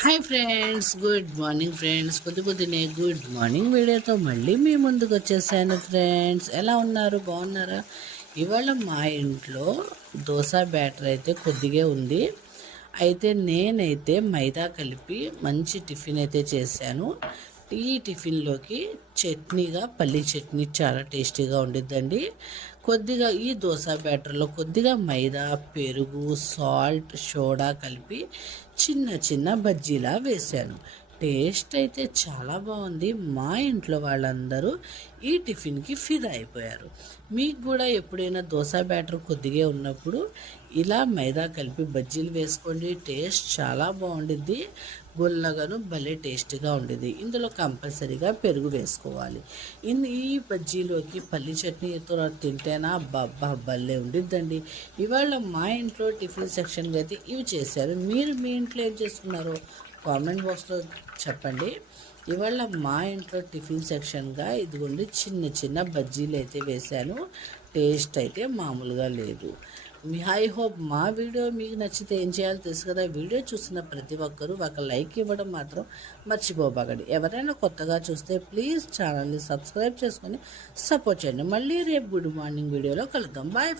Hi friends, good morning friends. పొద్దునే good morning వీడియోతో మళ్ళీ మీ ముందుకు వచ్చేసాను ఫ్రెండ్స్. ఎలా ఉన్నారు? బాగున్నారా? ఇవాళ మా ఇంట్లో దోశ బ్యాటర్ అయితే కొద్దిగా ఉంది. అయితే నేనైతే మైదా కలిపి మంచి టిఫిన్ అయితే చేశాను. ఈ టిఫిన్లోకి చట్నీగా పల్లీ చట్నీ చాలా టేస్టీగా ఉండిద్దండి. కొద్దిగా ఈ దోశ బ్యాటర్లో కొద్దిగా మైదా, పెరుగు, సాల్ట్, సోడా కలిపి చిన్న చిన్న బజ్జీలా వేశాను. టేస్ట్ అయితే చాలా బాగుంది. మా ఇంట్లో వాళ్ళందరూ ఈ టిఫిన్కి ఫిదా అయిపోయారు. మీకు కూడా ఎప్పుడైనా దోశ బ్యాటర్ కొద్దిగా ఉన్నప్పుడు ఇలా మైదా కలిపి బజ్జీలు వేసుకోండి. టేస్ట్ చాలా బాగుండిద్ది. గుల్లగాను భలే టేస్ట్గా ఉండేది. ఇందులో కంపల్సరీగా పెరుగు వేసుకోవాలి. ఈ బజ్జీలోకి పల్లి చట్నీతో తింటేనా బాబ్బా భలే ఉండిద్దండి. ఇవాళ మా ఇంట్లో టిఫిన్ సెక్షన్గా అయితే ఇవి చేశారు. మీరు మీ ఇంట్లో ఏం చేస్తున్నారు కామెంట్ బాక్స్లో చెప్పండి. ఇవాళ మా ఇంట్లో టిఫిన్ సెక్షన్గా ఇదిగోండి చిన్న చిన్న బజ్జీలు అయితే వేశాను. టేస్ట్ అయితే మామూలుగా లేదు. ఐ హోప్ మా వీడియో మీకు నచ్చితే ఏం చేయాలో తెలుసు కదా. వీడియో చూసిన ప్రతి ఒక్కరూ ఒక లైక్ ఇవ్వడం మాత్రం మర్చిపోబాకండి. ఎవరైనా కొత్తగా చూస్తే ప్లీజ్ ఛానల్ని సబ్స్క్రైబ్ చేసుకొని సపోర్ట్ చేయండి. మళ్ళీ రేపు గుడ్ మార్నింగ్ వీడియోలో కలుద్దాం. బాయ్.